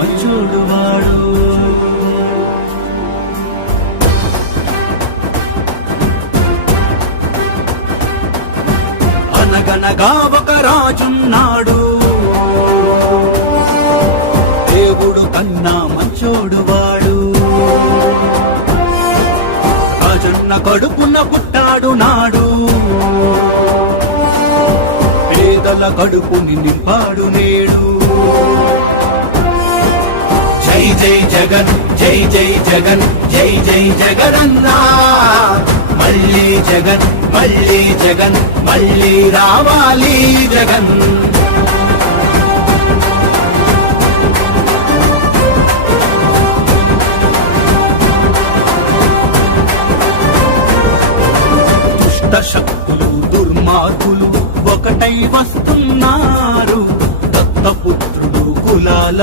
మంచోడు వాడు. అనగనగా ఒక రాజున్నాడు, దేవుడు కన్నా మంచోడు వాడు. రాజన్న కడుపున పుట్టాడు నాడు, పేదల కడుపుని నింపాడు నేడు. జై జై జగన్, జై జై జగన్, జై జై జగనన్నా. మళ్ళీ జగన్, మళ్ళీ జగన్, మళ్ళీ రావాలి జగన్. దుష్ట శక్తులు దుర్మార్గులు ఒకటై వస్తున్నారు, దత్తపుత్రుడు కులాల